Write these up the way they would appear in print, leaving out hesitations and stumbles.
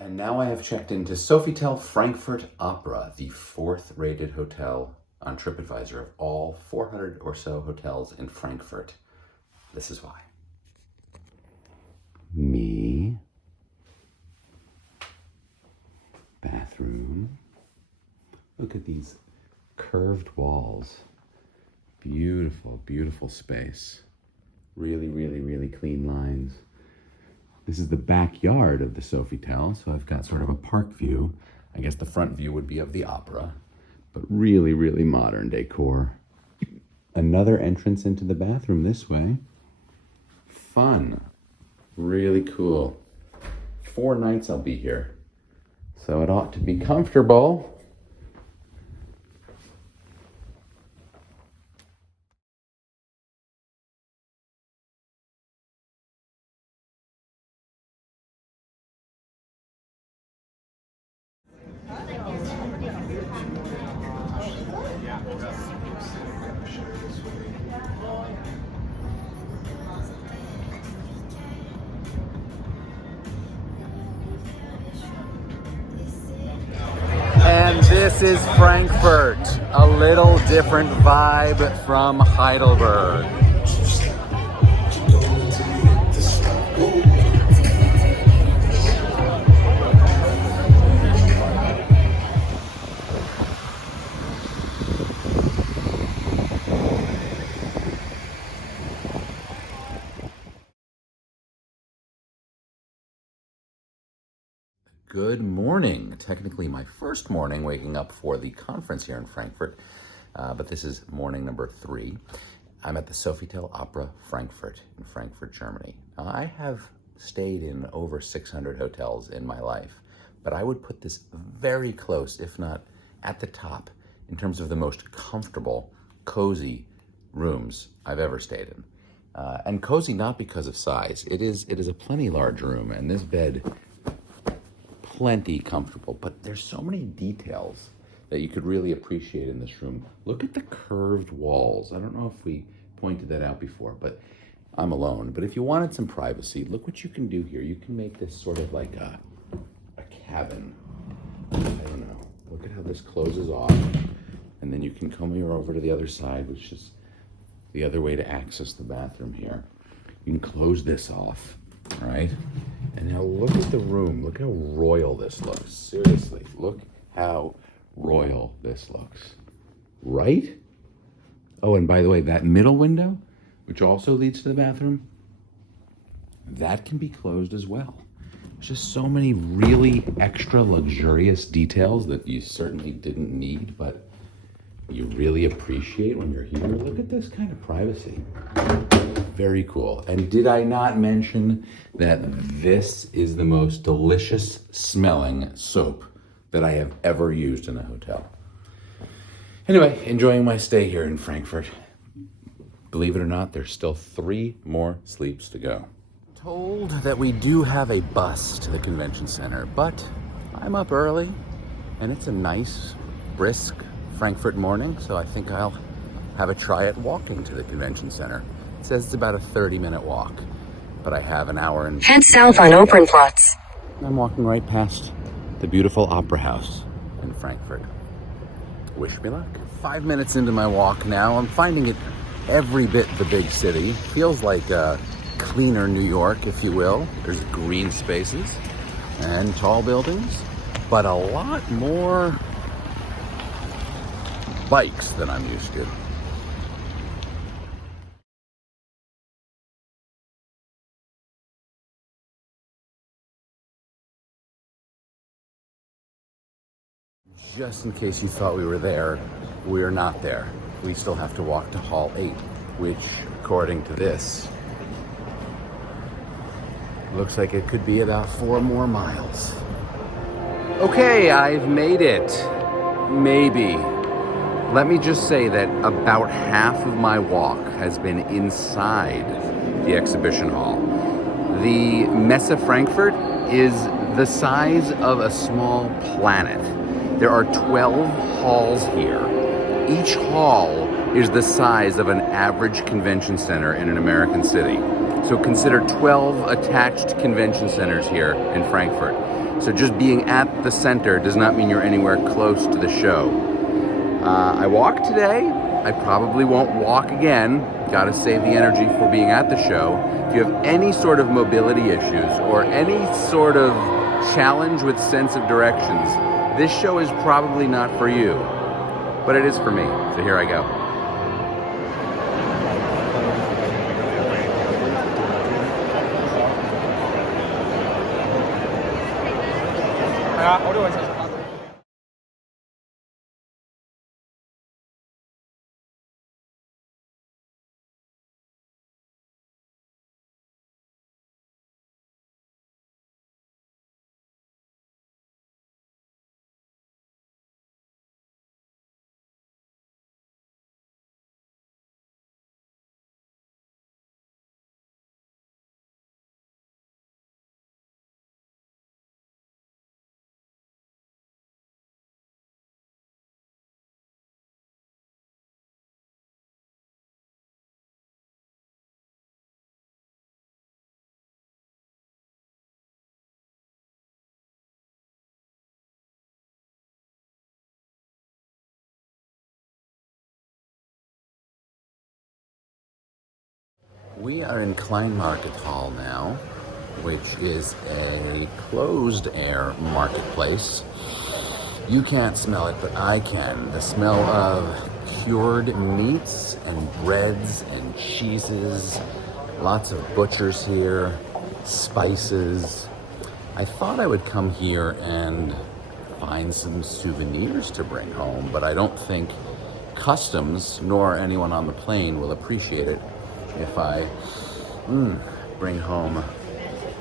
And now I have checked into Sofitel Frankfurt Opera, the 4th rated hotel on TripAdvisor of all 400 or so hotels in Frankfurt. This is why. Me. Bathroom. Look at these curved walls. Beautiful, beautiful space. Really, really, really clean lines. This is the backyard of the Sofitel, so I've got sort of a park view. I guess the front view would be of the opera, but really, really modern decor. Another entrance into the bathroom this way. Fun. Really cool. 4 nights I'll be here, so it ought to be comfortable. And this is Frankfurt, a little different vibe from Heidelberg. Good morning. Technically my first morning waking up for the conference here in Frankfurt, but this is morning number 3. I'm at the Sofitel Opera Frankfurt in Frankfurt, Germany. Now, I have stayed in over 600 hotels in my life, but I would put this very close, if not at the top, in terms of the most comfortable, cozy rooms I've ever stayed in. And cozy not because of size. It is a plenty large room, and this bed plenty comfortable, but there's so many details that you could really appreciate in this room. Look at the curved walls. I don't know if we pointed that out before, but I'm alone. But if you wanted some privacy, look what you can do here. You can make this sort of like a cabin. I don't know. Look at how this closes off. And then you can come here over to the other side, which is the other way to access the bathroom here. You can close this off. All right, and now look at the room. Look how royal this looks. Seriously, look how royal this looks. Right? Oh, and by the way, that middle window, which also leads to the bathroom, that can be closed as well. There's just so many really extra luxurious details that you certainly didn't need, but you really appreciate when you're here. Look at this kind of privacy. Very cool. And did I not mention that this is the most delicious smelling soap that I have ever used in a hotel? Anyway, enjoying my stay here in Frankfurt. Believe it or not, there's still 3 more sleeps to go. Told that we do have a bus to the convention center, but I'm up early and it's a nice, brisk Frankfurt morning, so I think I'll have a try at walking to the convention center. It says it's about a 30-minute walk, but I have an hour and... Head south on Opernplatz. I'm walking right past the beautiful Opera House in Frankfurt. Wish me luck. 5 minutes into my walk now. I'm finding it every bit the big city. Feels like a cleaner New York, if you will. There's green spaces and tall buildings, but a lot more bikes than I'm used to. Just in case you thought we were there, we're not there. We still have to walk to Hall 8, which, according to this, looks like it could be about 4 more miles. Okay, I've made it. Maybe. Let me just say that about half of my walk has been inside the exhibition hall. The Messe Frankfurt is the size of a small planet. There are 12 halls here. Each hall is the size of an average convention center in an American city. So consider 12 attached convention centers here in Frankfurt. So just being at the center does not mean you're anywhere close to the show. I walked today. I probably won't walk again. Gotta save the energy for being at the show. If you have any sort of mobility issues or any sort of challenge with sense of directions, this show is probably not for you. But it is for me. So here I go. We are in Kleinmarket Hall now, which is a closed-air marketplace. You can't smell it, but I can. The smell of cured meats and breads and cheeses, lots of butchers here, spices. I thought I would come here and find some souvenirs to bring home, but I don't think customs nor anyone on the plane will appreciate it if I bring home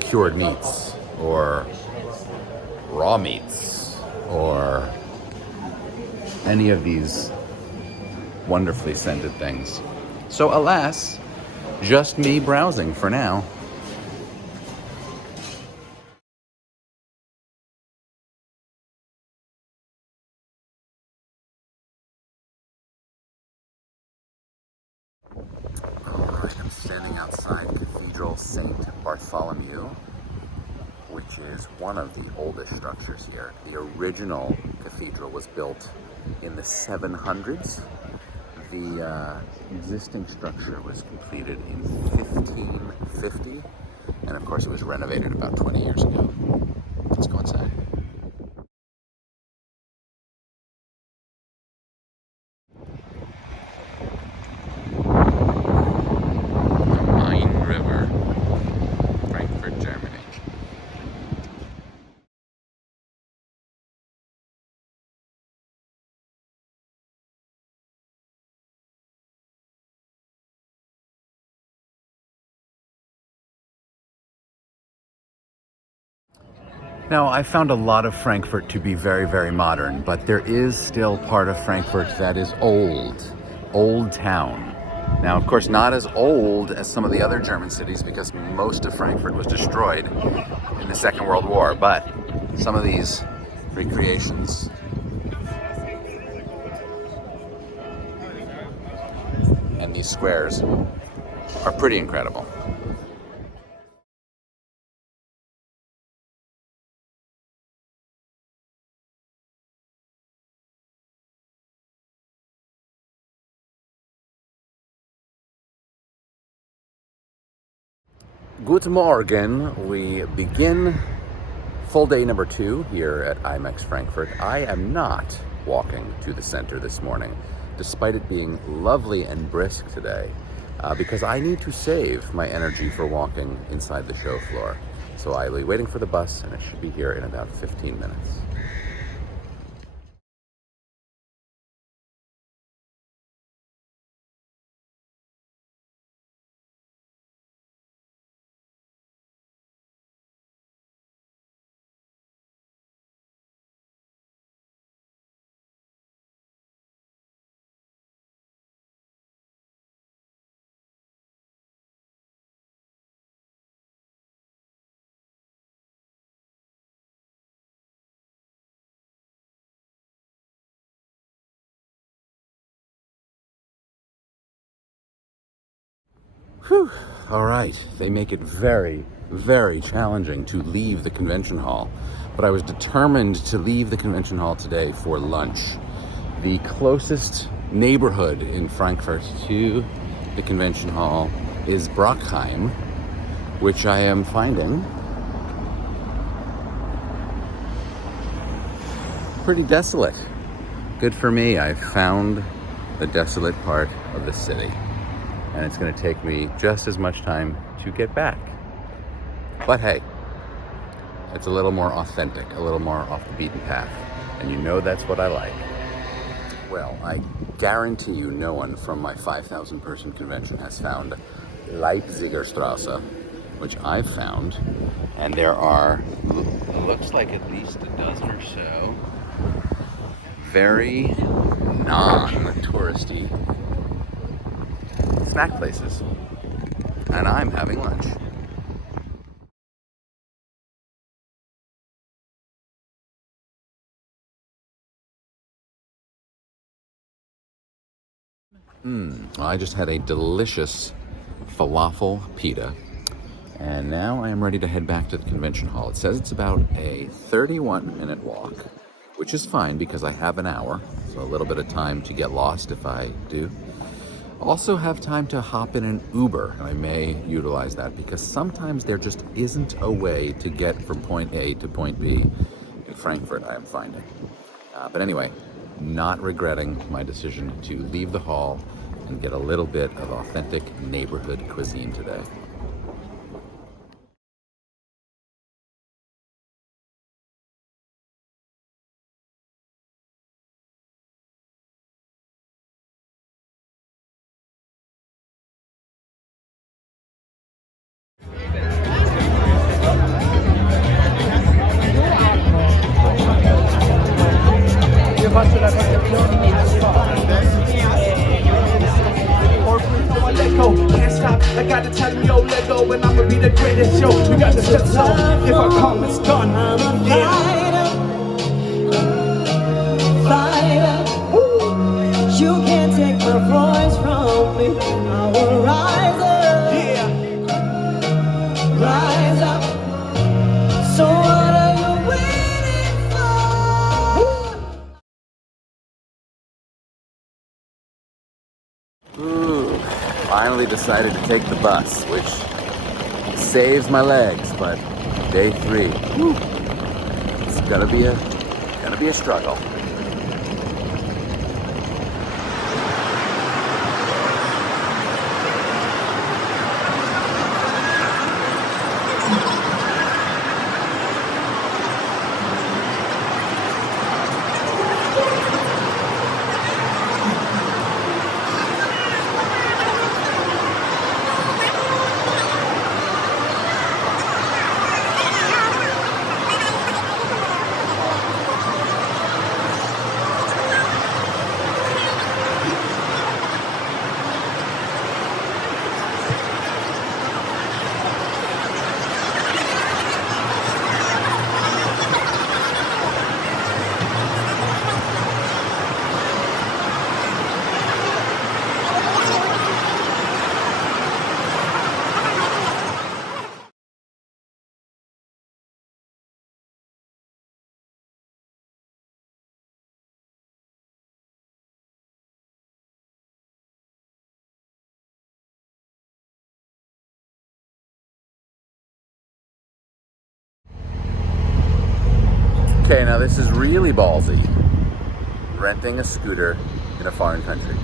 cured meats or raw meats or any of these wonderfully scented things. So alas, just me browsing for now. Alright, I'm standing outside Cathedral St. Bartholomew, which is one of the oldest structures here. The original cathedral was built in the 700s. The existing structure was completed in 1550, and of course it was renovated about 20 years ago. Let's go inside. Frankfurt, Germany. Now, I found a lot of Frankfurt to be very, very modern, but there is still part of Frankfurt that is old town. Now, of course, not as old as some of the other German cities because most of Frankfurt was destroyed in the Second World War, but some of these recreations and these squares are pretty incredible. Guten Morgen. We begin full day number 2 here at IMEX Frankfurt. I am not walking to the center this morning, despite it being lovely and brisk today, because I need to save my energy for walking inside the show floor. So I'll be waiting for the bus, and it should be here in about 15 minutes. Whew. All right, they make it very, very challenging to leave the convention hall. but I was determined to leave the convention hall today for lunch. The closest neighborhood in Frankfurt to the convention hall is Brockheim, which I am finding pretty desolate. Good for me, I found the desolate part of the city, and it's going to take me just as much time to get back. But hey, it's a little more authentic, a little more off the beaten path, and you know that's what I like. Well, I guarantee you no one from my 5,000 person convention has found Leipziger Straße, which I've found, and there are, looks like at least a dozen or so very non-touristy snack places, and I'm having lunch. Well, I just had a delicious falafel pita, and now I am ready to head back to the convention hall. It says it's about a 31-minute walk, which is fine because I have an hour, so a little bit of time to get lost if I do. Also have time to hop in an Uber, and I may utilize that because sometimes there just isn't a way to get from point A to point B in Frankfurt, I am finding. But anyway, not regretting my decision to leave the hall and get a little bit of authentic neighborhood cuisine today. Can't stop, I gotta tell me, yo, let go, and I'ma be the greatest, yo. We got the steps on, if I come, it's done. Yeah. Fighter, you can't take my voice from me. I will rise up, Yeah. rise up. So what are you waiting for? Ooh, finally decided to take the bus, which saves my legs, but day 3, whew, it's gonna be a struggle. Okay, now this is really ballsy, renting a scooter in a foreign country.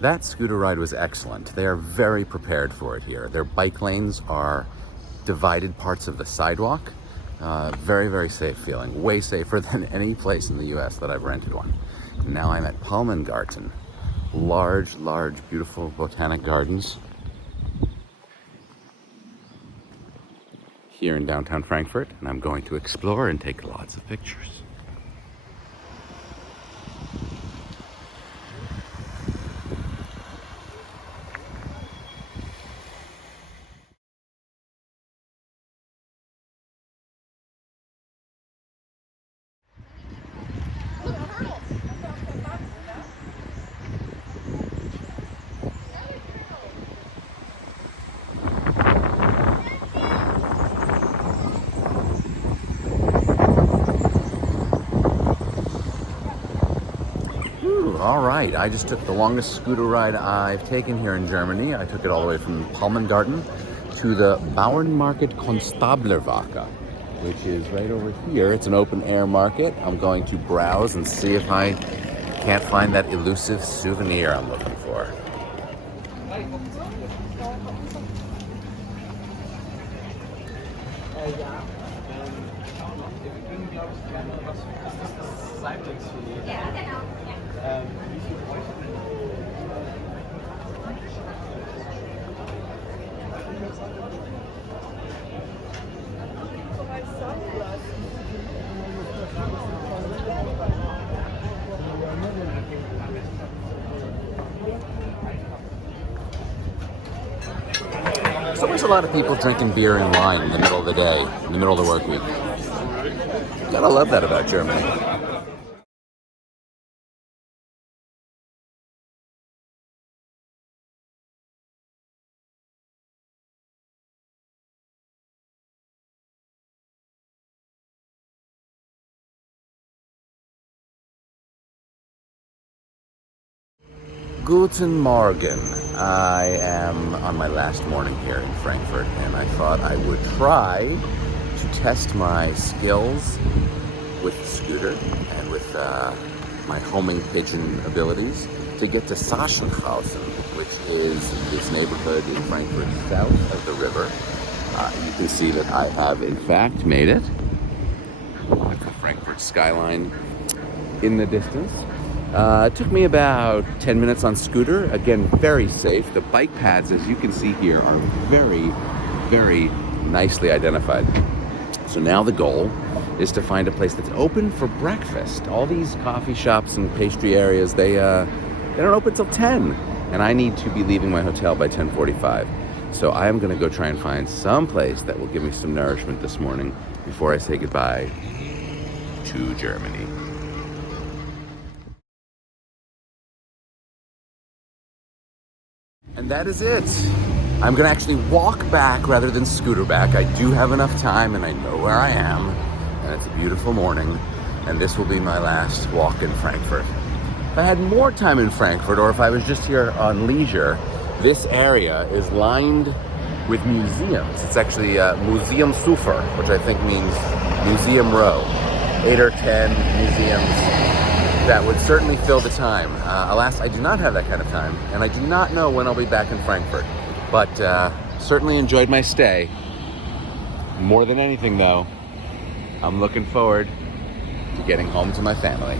That scooter ride was excellent. They are very prepared for it here. Their bike lanes are divided parts of the sidewalk. Very, very safe feeling. Way safer than any place in the US that I've rented one. Now I'm at Palmengarten. Large, beautiful botanic gardens here in downtown Frankfurt, and I'm going to explore and take lots of pictures. All right, I just took the longest scooter ride I've taken here in Germany. I took it all the way from Palmengarten to the Bauernmarkt Konstablerwache, which is right over here. It's an open air market. I'm going to browse and see if I can't find that elusive souvenir I'm looking for. So there's a lot of people drinking beer and wine in the middle of the day, in the middle of the work week. Gotta love that about Germany. Guten Morgen. I am on my last morning here in Frankfurt, and I thought I would try to test my skills with the scooter and with my homing pigeon abilities to get to Sachsenhausen, which is this neighborhood in Frankfurt south of the river. You can see that I have in fact made it. With the Frankfurt skyline in the distance. It took me about 10 minutes on scooter. Again, very safe. The bike paths, as you can see here, are very, very nicely identified. So now the goal is to find a place that's open for breakfast. All these coffee shops and pastry areas, they don't open till 10. And I need to be leaving my hotel by 10:45. So I am gonna go try and find some place that will give me some nourishment this morning before I say goodbye to Germany. And that is it. I'm gonna actually walk back rather than scooter back. I do have enough time and I know where I am. And it's a beautiful morning. And this will be my last walk in Frankfurt. If I had more time in Frankfurt, or if I was just here on leisure, this area is lined with museums. It's actually Museum Sufer, which I think means Museum Row. 8 or 10 museums that would certainly fill the time. Alas, I do not have that kind of time, and I do not know when I'll be back in Frankfurt. But certainly enjoyed my stay. More than anything, though, I'm looking forward to getting home to my family.